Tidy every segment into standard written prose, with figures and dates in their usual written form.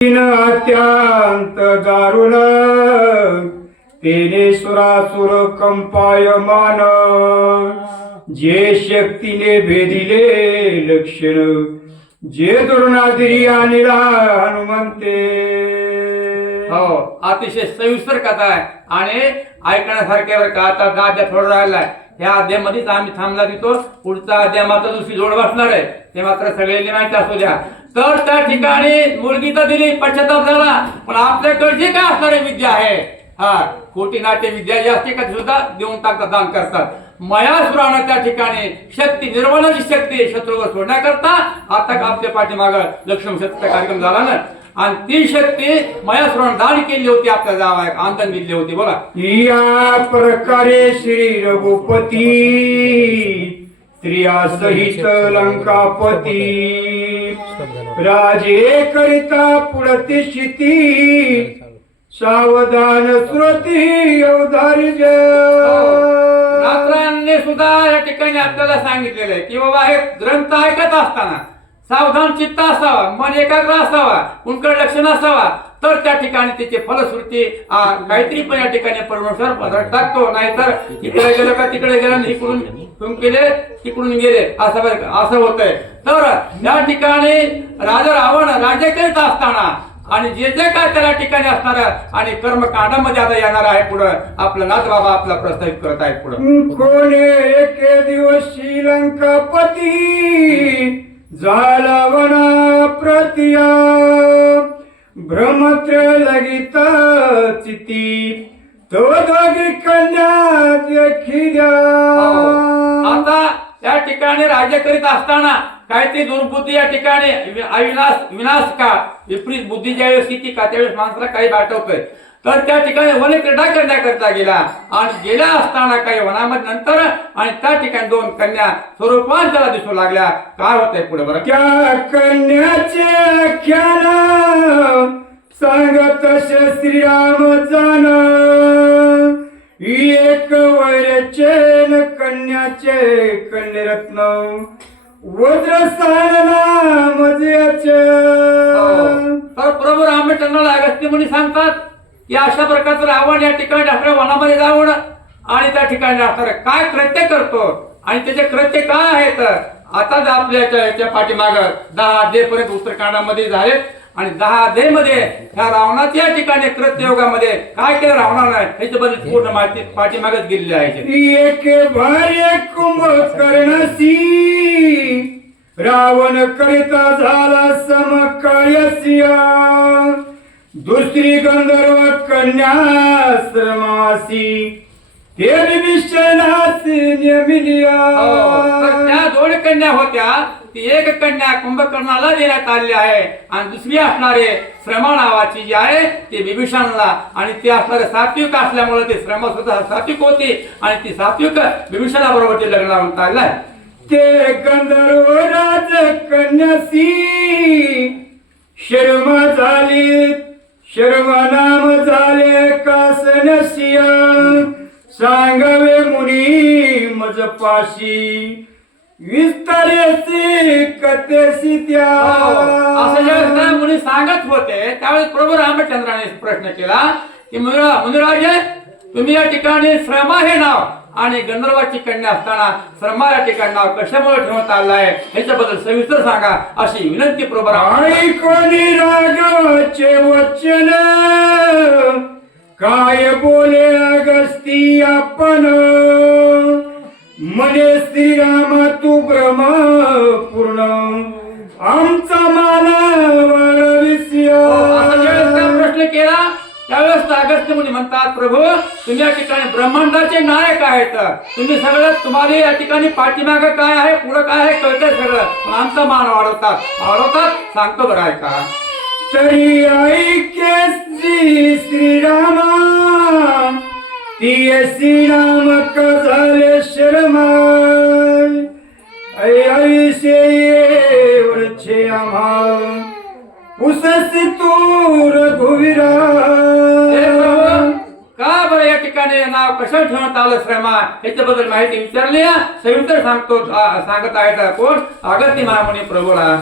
अत्यंत दारुण तेने सुरासुर कंपायमान जे शक्तीने भेदिले लक्षण जे दुर्नादिरी आणला हनुमंते। हो, अतिशय सविस्तर कथा आहे आणि ऐकण्यासारख्या बरं का। आता अध्याय थोडा राहिलाय, ह्या अध्यायामध्येच आम्ही थांबला देतो। पुढचा अध्याय मात्र दुसरी जोड बसणार आहे, ते मात्र सगळ्यांनी माहिती असू द्या। तर त्या ठिकाणी मुलगी तर दिली, पश्चाताप झाला, पण आपल्याकडची काय असणारी विद्या आहे, खोटी नाट्य विद्या जी असते का सुद्धा देऊन टाकतात, दान करतात। मयासुरानं त्या ठिकाणी शक्ती, निर्वाणाची शक्ती शत्रूवर सोडण्याकरता आता आपल्या पाठीमाग लक्ष्मण शस्त्र कार्यक्रम झाला ना, आणि ती शक्ती मयासुरानं दान केली होती, आपल्या जावा आंदन दिली होती। बोला, या प्रकारे श्री रघुपती स्त्रिया सहित लंकापती राजे करिता पुढती शिती सावधान श्रुती अवधारी नाथराजांनी सुद्धा या ठिकाणी आपल्याला सांगितलेलं आहे की बाबा हे ग्रंथ ऐकत असताना सावधान चित्त असावा, मन एकाग्र असावा, कुणकडे लक्ष नसावा, तर त्या ठिकाणी त्याची फलश्रुती काहीतरी पण या ठिकाणी परमेश्वर पदरात टाकतो। नाहीतर इकडे गेलं का तिकडे गेलं, इकडून केले तिकडून गेले, असं होतंय। तर या ठिकाणी राजा रावण राज्य करीत असताना आणि जे जे काय त्या ठिकाणी असणार आणि कर्मकांडामध्ये आता येणार आहे, पुढं आपलं नाथ बाबा आपला प्रस्तावित करत आहेत। पुढं कोणे एके दिवस श्रीलंकापती झाला वना प्रतिया भ्रमत्र लगित चिती तो दोघी कन्या देखिल्या। आता त्या ठिकाणी राज्य करीत असताना काहीतरी दुर्बुद्धी या ठिकाणी विनाश का विपरीत बुद्धी ज्यावेळेस येते का त्यावेळेस माणसाला काही वाटवतोय। तर त्या ठिकाणी वन क्रीडा करण्याकरता गेला आणि गेला असताना काही वनामध्ये नंतर आणि त्या ठिकाणी दोन कन्या स्वरूपान त्याला दिसू लागल्या। काय होतंय पुढे बरं, त्या कन्याचे आख्यान सांगत श्रीराम जाण एक वैरचेन कन्याचे कन्यरत्न वज्रस्थान नामजेचे। तर प्रभू रामचंद्राला अगस्त्य मुनी सांगतात की अशा प्रकारचं रावण या ठिकाणी आपल्या वनामध्ये जाऊन आणि त्या ठिकाणी असणार काय कृत्य करतो आणि त्याचे कृत्य काय आहेत। आता आपल्या पाठीमाग 10 अध्याय पर्यंत उत्तरकांडामध्ये झाले आणि 10 अध्याय मध्ये ह्या रावणाच्या या ठिकाणी कृत्ययोगामध्ये काय केलं रावणानं ह्याच्याबद्दल पूर्ण माहिती पाठीमागच गेलेली आहे। एक भार्य कुंभकर्णसी रावण करिता झाला समकायसिया दुसरी गंधर्व कन्या श्रमासी ते विषयनासी नेमिलिया। त्या 2 कन्या होत्या, ती एक कन्या कुंभकर्णाला देण्यात आली आहे आणि दुसरी असणारे श्रमा नावाची जी आहे ती विभीषणाला, आणि ती असणारे सात्विक असल्यामुळे ती श्रमा सुद्धा सात्विक होती आणि ती सात्विक विभीषणाबरोबर ते लग्न लावून चाललाय। ते गंधर्व राज कन्यासी शर्मा झाली शर्मा नाम झाले कासनसिया सांगावे मुनी मज पाशी विस्तारेसी कथेसी त्या। असं जेव्हा मुनी सांगत होते त्यावेळेस प्रभू रामचंद्राने प्रश्न केला की मुनिराज तुम्ही या ठिकाणी श्रमा हे नाव आणि गंधर्वाची कन्या असताना श्रमा या ठिकाणी नाव कशामुळे ठेवण्यात आलं आहे ह्याच्याबद्दल सविस्तर सांगा अशी विनंती प्रभू कोणी रागाचे वचन काय बोले अगस्ती आपण मने श्रीराम तू ब्रह्म पूर्ण आमचा मान प्रश्न केला त्यावेळेस अगस्त्य मुनी म्हणतात प्रभू तुम्ही या ठिकाणी ब्रह्मांडाचे नायक आहेत, तुम्ही सगळं तुम्हाला या ठिकाणी पाठीमाग काय आहे पुढं काय आहे कळतंय सगळं, पण आमचा मान वाढवतात सांगतो बरं ऐका। तरी ऐके श्रीरामा ती श्रीराम झाले शर्मा ऐसे वरचे आम्हा उससी तू रघुवीरा। का बरं या ठिकाणी नाव कशाला ठेवण्यात आलं श्रमा ह्याच्याबद्दल माहिती विचारली, सविस्तर सांगत आहेत कोण अगस्त्य महामुनी प्रभूला।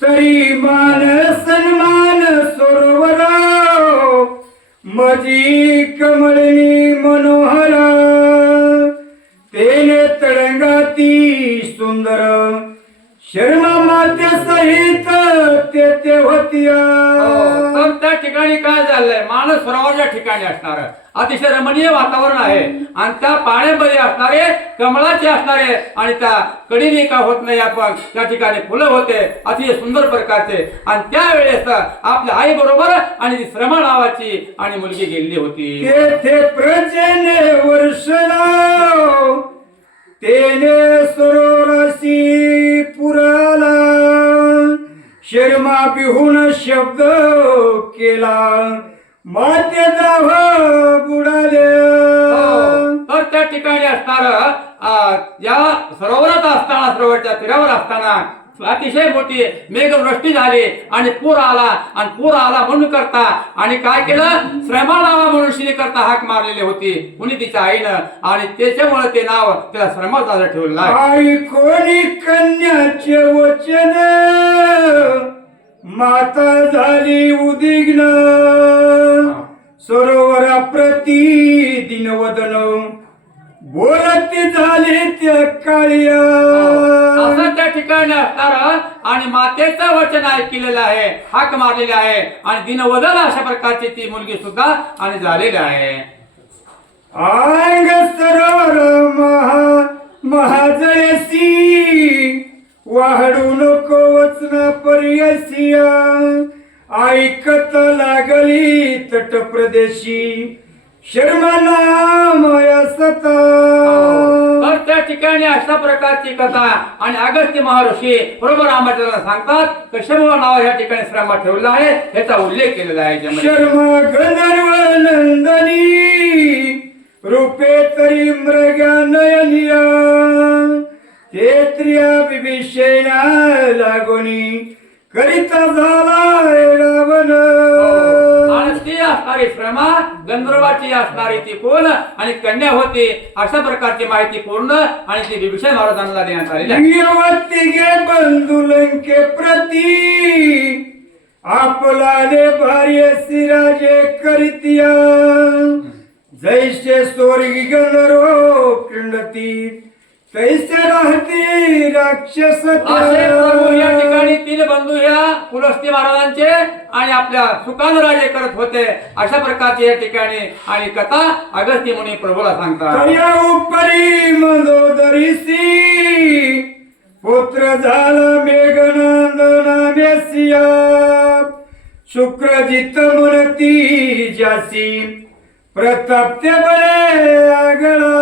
तरी मान सन्मान मजी कमळनी मनोहर तेने तळंगाती सुंदर शर्मा माते सहित तेथे होतिया. तर त्या ठिकाणी काय झालंय, मानस सरोवराच्या ठिकाणी असणार अतिशय रमणीय वातावरण आहे आणि त्या पाण्यामध्ये असणारे कमळाचे असणारे आणि त्या कडीने का होत नाही आपण त्या ठिकाणी फुलं होते अतिशय सुंदर प्रकारचे. आणि त्यावेळेस आपल्या आई बरोबर आणि ती श्रमा नावाची आणि मुलगी गेलेली होती. तेथे प्रजेने वर्षला तेने सरोवराशी पुराला शर्मा बिहून शब्द केला माते जाव बुडाले. तर त्या ठिकाणी असणार या सरोवरात असताना सरोवरच्या तीरावर असताना अतिशय मोठी मेघवृष्टी झाली आणि पूर आला म्हणून करता आणि काय केलं, श्रमा नावा मनुष्यने करता हाक मारलेली होती कुणी तिच्या आईनं आणि त्याच्यामुळे ते नाव त्याला श्रमा ठेवलं आहे. आई कोणी कन्याचे वचन माता झाली उद्विग्न सरोवरा प्रती दिनवदन बोलती झाली त्या काळ्या. असं त्या ठिकाणी असणार आणि मातेचं वचन ऐकलेलं आहे, हाक मारलेले आहे आणि दिनवदन अशा प्रकारची ती मुलगी सुद्धा आणि झालेली आहे. अंग सरोवर महाजयसी वाढू नको वचना पर्यसिया ऐकत लागली तट प्रदेशी शर्मा नामया सता. तर त्या ठिकाणी अशा प्रकारची कथा आणि अगस्त्य महर्षी बरोबर रामाचंद्रांना सांगतात कश्यप नाव या ठिकाणी श्रमा ठेवला आहे याचा उल्लेख केलेला आहे. शर्मा गंधर्व नंदनी रूपे तरी मृगा नयनिया ते त्रिया विभीषणा लागोनी करिता झाला रावण. आणि ती असणारी श्रमा गंधर्वाची असणारी ती कोण आणि कन्या होती अशा प्रकारची माहिती पूर्ण आणि ती विभीषण महाराजांना देण्यात आलेली आहे. गे बंधू लंके प्रती आपलाले भार्य सिराजे करितिया जैसे स्वर्गी गंधर्व क्रीडती तैसे राहती राक्षस. असे प्रभू या ठिकाणी तीन बंधू या पुलस्त्य महाराजांचे आणि आपल्या सुकान राजे करत होते अशा प्रकारचे या ठिकाणी आणि कथा अगस्त्य मुनी प्रभूला सांगतात. तया उपरी मंदोदरीसी पुत्र झाला मेघनंदना मेसिया शुक्रजित म्हणती जासी प्रताप ते बळे आगळा.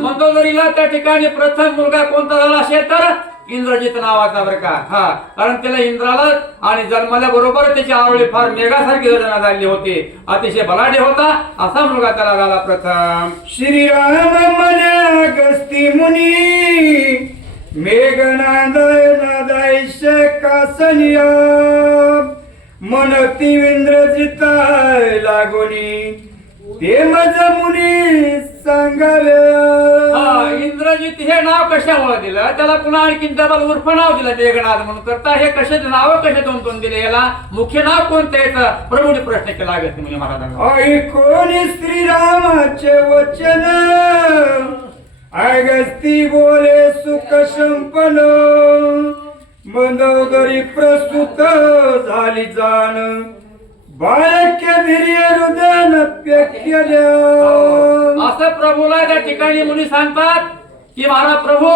मंदोदरीला त्या ठिकाणी प्रथम मुलगा कोणता झाला असेल तर इंद्रजित नावाचा बरं का. कारण त्याला इंद्राला आणि जन्मल्या बरोबर त्याची आवळी फार मेघासारखी योजना झाली होती अतिशय बलाढ्य होता असा मुलगा त्याला झाला प्रथम. श्रीराम मने अगस्ती मुनी मेघनादय नादायश कासनिया मनती इंद्रजिता लागोनी ते मज मुनी सांगावे. इंद्रजित हे नाव कशामुळे दिलं त्याला पुन्हा आणखी डबल उर्फ नाव दिलं मेघनाद म्हणून करता. हे कसे नाव कसे दोन दोन दिले याला मुख्य नाव कोणते याचं प्रभूने प्रश्न केला अगस्त्य मुनी महाराजांना. ऐकोनी श्रीरामाचे वचन अगस्ती बोले सुख संपन मंदोदरी प्रस्तुत झाली जाण बाळक्य धीर्य हृदय केल्या. असं प्रभूला त्या ठिकाणी मुनी सांगतात की महाराज प्रभू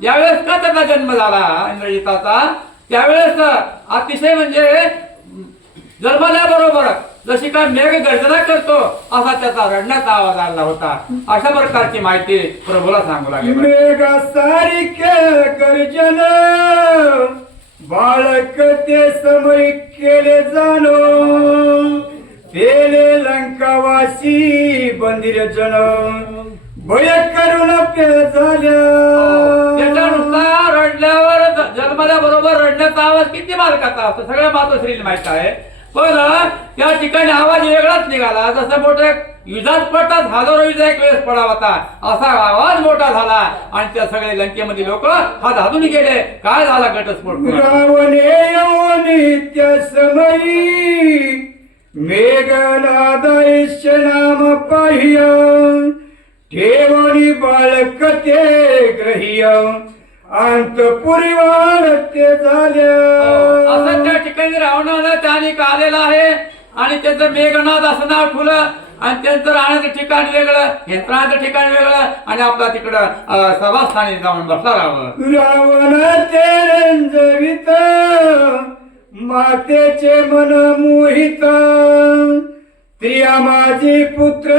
ज्यावेळेस का त्याचा जन्म झाला इंद्रजिताचा त्यावेळेस अतिशय म्हणजे जन्मल्याबरोबर जशी काय मेघ गर्जना करतो असा त्याचा रडण्याचा आवाज आला होता अशा प्रकारची माहिती प्रभूला सांगू लागली. मेघा सारिके गर्जन बाळक ते समय केले जाणो तेले लंकावासी बंदिर जन भय करून पे झाल्या. त्याच्यानुसार रडल्यावर जन्मल्या बरोबर रडण्याचा आवाज किती बालकाचा असतो सगळ्या मातोश्रीला माहित आहे. पण त्या ठिकाणी आवाज वेगळाच निघाला जसं मोठे युजात पडतात हजारो युजा एक वेळेस पडा होता असा आवाज मोठा झाला आणि त्या सगळे लंकेमध्ये लोक हात हातून गेले. काय झाला घटस्फोट. रावणे येऊन त्या समयी मेघनादायश नाम पाह्य ठेवणी बाळक ते ग्रह्य अंतपुरी वाढते असं झाल्या. त्या ठिकाणी रावणाला त्याने आलेला आहे आणि त्याचं मेघनाद असं नाव ठेवलं आणि त्यांचं राहण्याचं ठिकाण वेगळं, यंत्रणाचं ठिकाण वेगळं आणि आपला तिकडं सभास्थानी जाऊन बसला राहावं. रावण ते रंजवित मातेचे मन मोहित स्त्रिया माझी पुत्र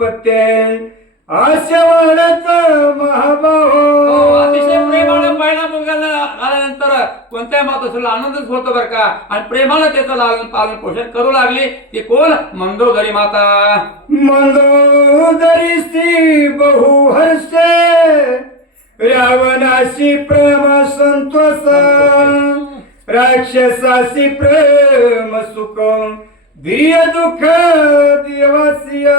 पत्ये आशा वाढत हो, अतिशय प्रेमानं महाबाहो. पहिला मुलगा आल्यानंतर कोणत्या मातोश्रीला आनंदच होतो बरं का आणि प्रेमानं त्याचं लालन पालन पोषण करू लागली. ती कोण? मंदोदरी माता. मंदोदरी स्त्री बहु हर्षे रावणाशी प्रेम संतोष राक्षसाशी प्रेम सुख वीर्य दुःख देवासिया.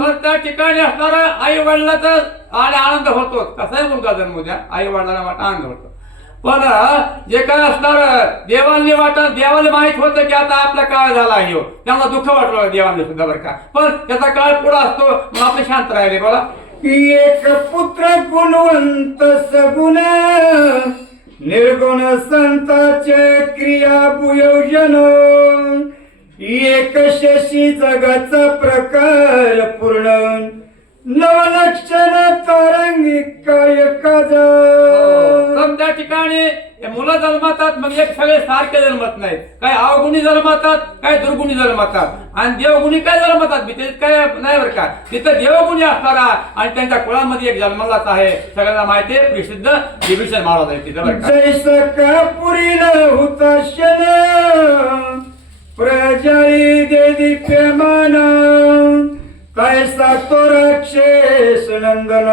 तर त्या ठिकाणी असणारा आई वडिलाचा आणि आनंद होतो. कसाही मुलगा जन्म द्या, आई वडिलांना वाटा आनंद होतो. पण जे काय असणार देवांनी वाटत, देवाला माहित होतं की आता आपला काळ झाला आहे, त्यांना दुःख वाटलं देवांनी सुद्धा बरं का. पण त्याचा काळ पुढे असतो मग आपले शांत राहिले. बोला. एक पुत्र गुणवंत सगुण निर्गुण संताचे क्रिया बुयोजन एक शशी जगाचा प्रकार पूर्ण नवलक्षण तारंगिक काज. पण त्या ठिकाणी मुलं जन्मतात मग एक सगळे सारखे जन्मत नाहीत. काही अवगुणी जन्मतात, काही दुर्गुणी जन्मतात आणि देवगुणी काय जन्मतात बी ते काय नाही बरं का. तिथं देवगुणी असणारा आणि त्यांच्या कुळामध्ये एक जन्मलाच आहे, सगळ्यांना माहिती आहे, प्रसिद्ध विभीषण महाराज आहे तिथं बरं का. जैसा का पुरीला हुताशन प्रजाळी दे दीप्यमान कैसा तो राक्षस नंदन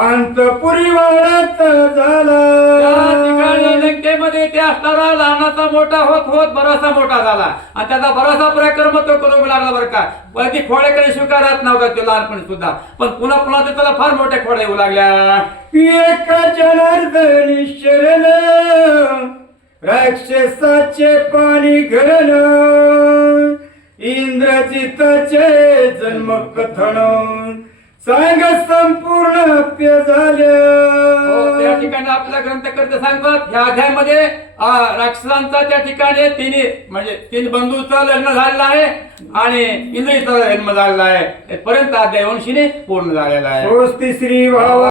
अंतपुरी वाढत झाला. त्या ठिकाणी लंकेमध्ये ते असणारा लहानाचा मोठा होत होत बराचसा मोठा झाला आणि त्याचा बराचसा पराक्रम तो करू लागला बरं का. पण ती खोड्याकडे स्वीकारत नव्हता तो लहानपणी सुद्धा, पण पुन्हा पुन्हा ते त्याला फार मोठ्या खोड्या येऊ लागल्या. एका जनार्दनी शरण राक्षसाचे पाणी घरण इंद्रजिताचे जन्म कथन सांग संपूर्ण अप्य हो, त्या झाल्या. ठिकाणी आपल्या ग्रंथकर्ते सांगतात ह्या अध्यायामध्ये राक्षसांचा त्या ठिकाणी म्हणजे तीन बंधूचं लग्न झालेलं आहे आणि इंद्रियचा जन्म झालेला आहे. पर्यंत अध्याय 80 पूर्ण झालेला आहे. स्वस्ति श्री भावा.